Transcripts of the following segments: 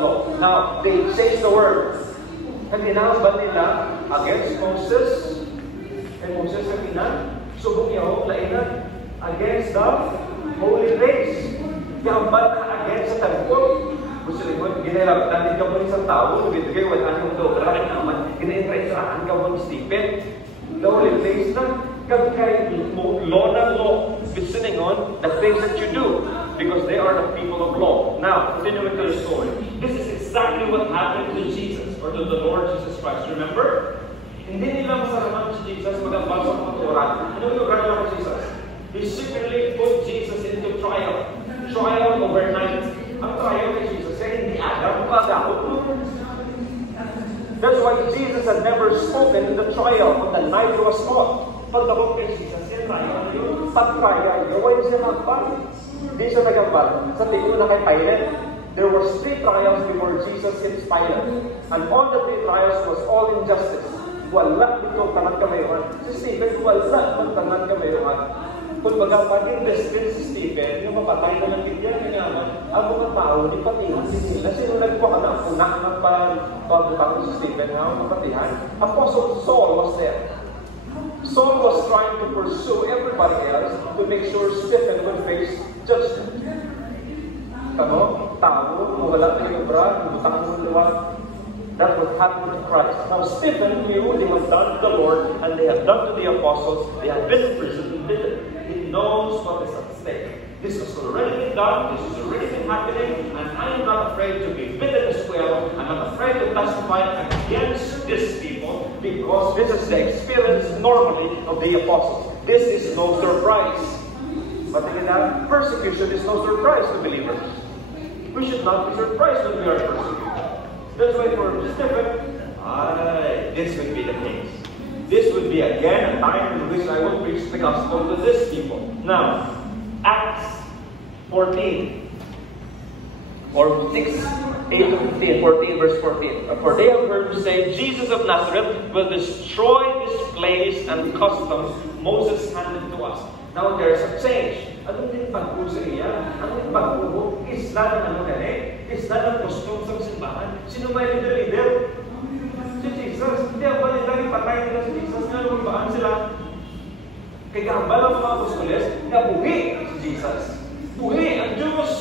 law. Now, they changed the word. Ang ginahambal nila against Moses, and Moses ang subong yaw, lainan, against the holy race. Gihambal na against sa tagpon. Gusto rin, ginahirap natin ka mo isang tao, bibigay wala nang dobra, naman, ginahirap ka mo ni Stephen. The holy race na, kagkay law ng law, listening on the things that you do, because they are the people of law. Now, continuing to the story. This is exactly what happened to Jesus, or to the Lord Jesus Christ. Remember? Hindi nila masaraman si Jesus magambal sa mga Torah. Anong lugar lang si Jesus? He secretly put Jesus into trial. Trial overnight. Ang trial kay Jesus ay hindi agad, pag-agod. That's why Jesus had never spoken in the trial when the night was on. Pagdabog kay Jesus, yung trial yun, pag-trial yun, why siya nagpal? Hindi siya nagambal. Sa tingin na kay Pilate, there were 3 trials before Jesus hit Pilate. And all the 3 trials was all injustice. Wala dito tangan kamayuhan. Si Stephen, wala ng tangan kamayuhan. Kung baga, pag-investin si Stephen, yung mapatay na ng bigyan niya naman, ang mga tao, di patihan si sila. Sinunag po ka na ang punak ng pagbutan si Stephen, ha? Mapatihan. Apostle Saul was there. Saul was trying to pursue everybody else to make sure Stephen would face judgment. Kano? Tao, wala na yung obra, butang ng luwag. That would happen to Christ. Now, Stephen knew they had done to the Lord, and they had done to the apostles. They had been in prison and did it. He knows what is at stake. This has already been done. This has already been happening, and I am not afraid to be bitten as well. I'm not afraid to testify against these people, because this is the experience normally of the apostles. This is no surprise. But again, persecution is no surprise to believers. We should not be surprised when we are persecuted. That's why for Stephen, this would be the case. This would be again a time in which I will preach the gospel to these people. Now, Acts 14, or 6, 8 to 15, 14 verse 14. For they have heard to say, Jesus of Nazareth will destroy this place and customs Moses handed to us. Now there is a change. Ano din bago sa iya? Ano din bago? Isla na ano gani? Isla ng costume sa simbahan. Sino may leader? Si Jesus. Hindi ang balitan ipatay nila si Jesus. Nga lumibaan sila. Kaya gambal ang mga apostoles na buhi si Jesus. Buhi ang Diyos.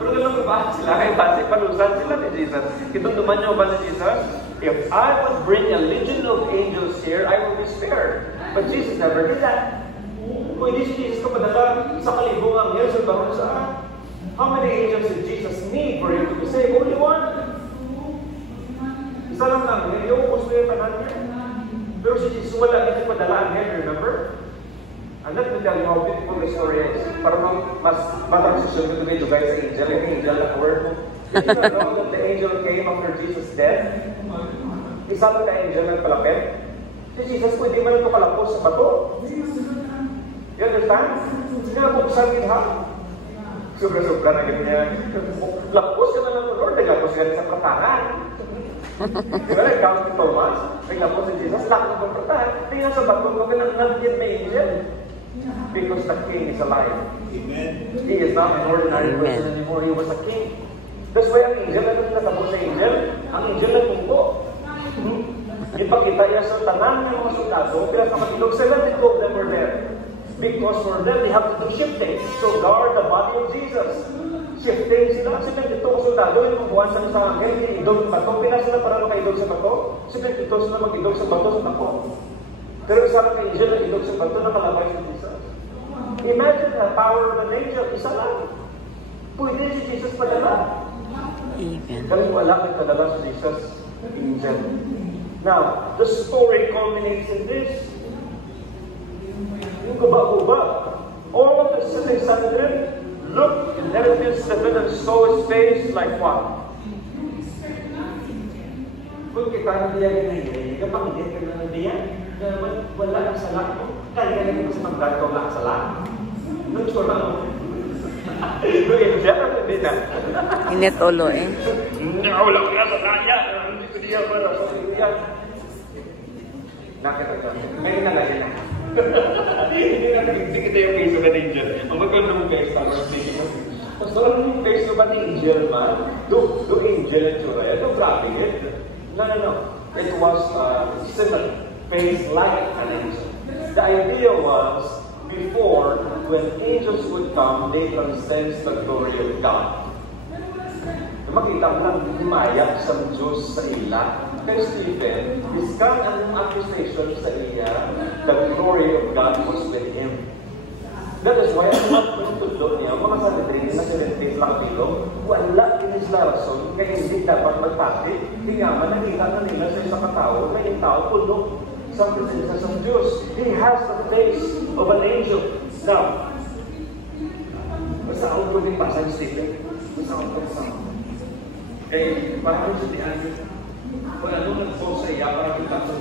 Pero lumibaan sila. Kaya base palusan sila ni Jesus. Itong duman niyo ba ni Jesus? If I would bring a legion of angels here, I would be spared. But Jesus never did that. Kung hindi si Jesus kapadala sa kalibong anghel sa bahon saan? How many angels did Jesus need for him to be saved? Only one. Isa lang lang, yung upos na yung tanan niya. Pero si Jesus wala niya padala anghel, remember? And let me tell you how beautiful the story is. Para mas matransition ko to guys, angel, yung angel na word. Did you know that the angel came after Jesus' death? Isa pa na angel nagpalapit. Si Jesus pwede man ito kalapos sa bato. You understand? Sinabuksan din ha? Sobra-sobra na ganyan. Lapos ka na lang ng Lord, naglapos ka sa pratangan. Diba, nag-count si Thomas, naglapos si Jesus, lakos ng pratangan. Tingnan sa bato ko, nandiyan may angel. Because the king is alive. Amen. He is not an ordinary person anymore. He was a king. That's why ang angel, ano natapos sa angel? Ang angel nagtungko. Ipakita niya sa tanan ng mga sundalo, pero sa matilog, 72 of them were there. Because for them, they have to do shifting. So guard the body of Jesus. Shifting sila. Sila dito ko sundalo, yung buwan sa isang anghel, idog sa bato. Pila sila para makaidog sa bato. Sila dito sila mag-idog sa bato sa tako. Pero isa lang angel na idog sa bato, nakalabay sa Jesus. Imagine the power of an angel. Isa lang. Pwede si Jesus padala. Kaya wala kang padala si Jesus, angel. Now, the story culminates in this. Yung guba-guba. All of the sitting Sanhedrin looked and everything Stephen and saw his face like what? Kung kita na diya ganyan, kapangit ka na diya, na wala ang sala mo, kaya ka na sa magdato wala ang sala. Nung sura mo. Nung inja, hindi na. Inetolo eh. Wala ko na sa kanya. Hindi ko diya para sa kanya. Nakita ka. May nalagay na. Hindi kita yung piso ka din dyan. Ang magkano mong guys, Mas yung face ko ba ni angel man? Do angel at tsura? Do grabe it? No. It was similar. Face like an angel. The idea was, before, when angels would come, they transcend the glory of God. Makita mo lang himaya sa Diyos sa ila. Kay Stephen, his gun and accusation sa iya, the glory of God was with him. That is why, ang mga tutulog niya, mga salitrin na 17 kapilo, wala inis na rason, kaya hindi dapat magpapit. Hindi nga man, nakita na nila sa isang katao, may tao puno sa presensya sa Diyos. He has the face of an angel. Now, masaon ko din pa sa Stephen. Masaon ko sa kaya parang sa diyan, kung ano nag-post sa iya, parang kita sa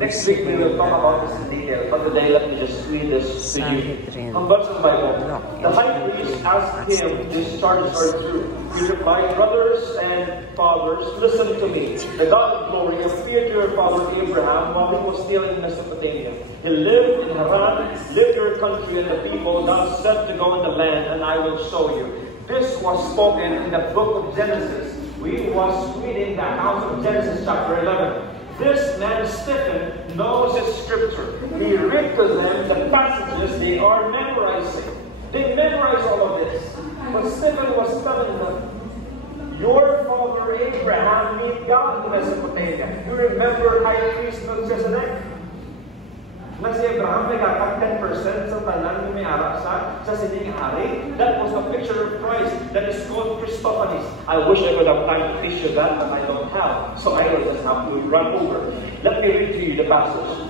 next week we will talk about this in detail, but today let me just read this to you. From verse of the Bible, the high priest asked him, these charges are true. He replied, brothers and fathers, listen to me. The God of glory appeared to your father Abraham while he was still in Mesopotamia. He lived in Haran, lived your country and the people, thou said to go in the land, and I will show you. This was spoken in the book of Genesis. We was reading the account of Genesis chapter 11. This man Stephen knows his scripture. He read to them the passages they are memorizing. They memorize all of this. But Stephen was telling them, your father Abraham met God in Mesopotamia. You remember high priest Melchizedek? Na si Abraham nagkakag 10% sa tanan ng may-ara sa sining hari. That was a picture of Christ that is called Christophanies. I wish I would have time to teach you that, but I don't have. So I will just have to run over. Let me read to you the passage.